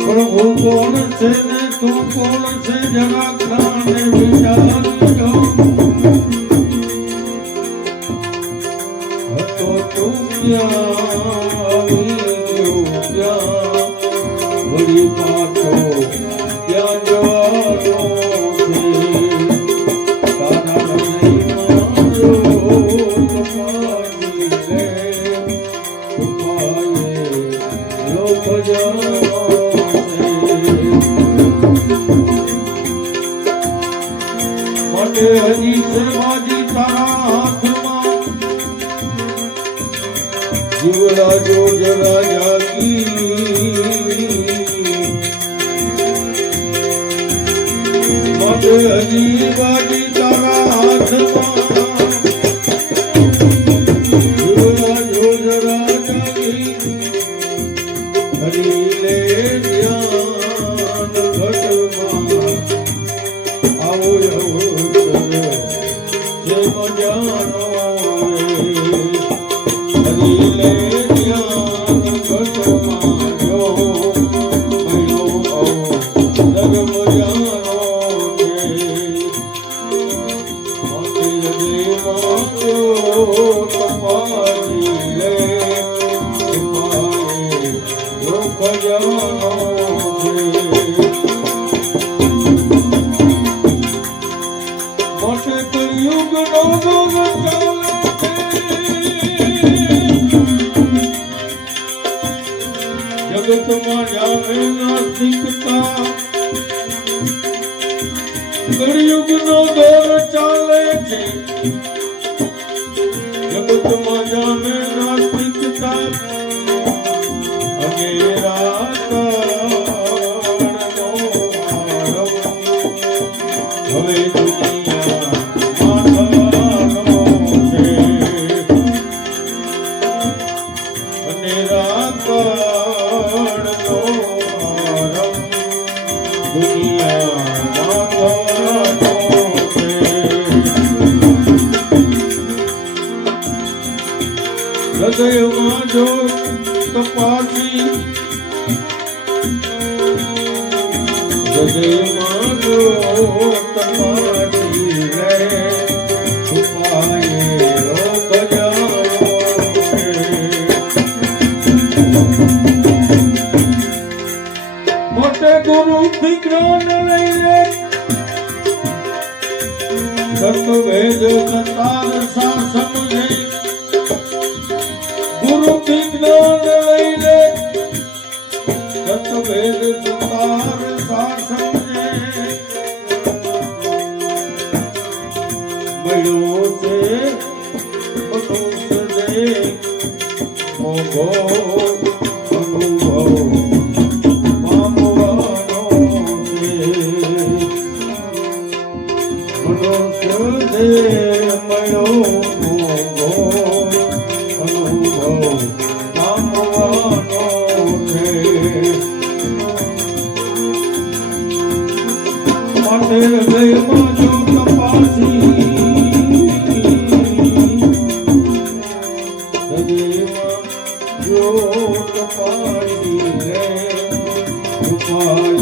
પ્રભુ કોણ છે ને તું કોણ છે જરા ખાને વિચારજો હતો તું ક્યાં આવી ગયો ક્યાં વળી પાછો ક્યાં જવાનો છે તારા નહીં મારો કપાળી રે કપાળે લોક જાનો હજી છે બાજી તારા હાથમાં જીવડા જો જરા જાગી માટે હજી બાજી તારા હાથમાં જીવડા જો જરા જાગી હરી લે ધ્યાન ઘટમાં આવો જાનો હરી લે ધ્યાન ઘટમાં જો મહિનો જગ મજાનો મંદિર દેવા જો કપાળી લે કપાળે લોક જાનો મોટે કળિયુગ નો દોર ચાલે જગતમાં જામે નાસ્તિકતા કળિયુગ નો દોર ચાલે છે જગતમાં જામે નાસ્તિકતા અંગેરા કરણનો આરંભ હવે હૃદયમાં જો કપાસી હૃદયમાં જો કપાસી રે છુપાયે લોક જાનો મોટે ગુરુ થી જ્ઞાન લઈને સત્વેદ સંતાન સા સમજે ગુરુ થી જ્ઞાન લઈને સત્વેદ સંતાન સા સમજે મળ્યો છે મનુષ્ય દેહ મોગો અનુભવ પામવાનો છે મનુષ્ય દેહ મળ્યો મોગો અનુભવ પામવાનો છે માટે હૃદયમાં જો કપાસી હૃદયમાં જો કપાસી રે કપાળે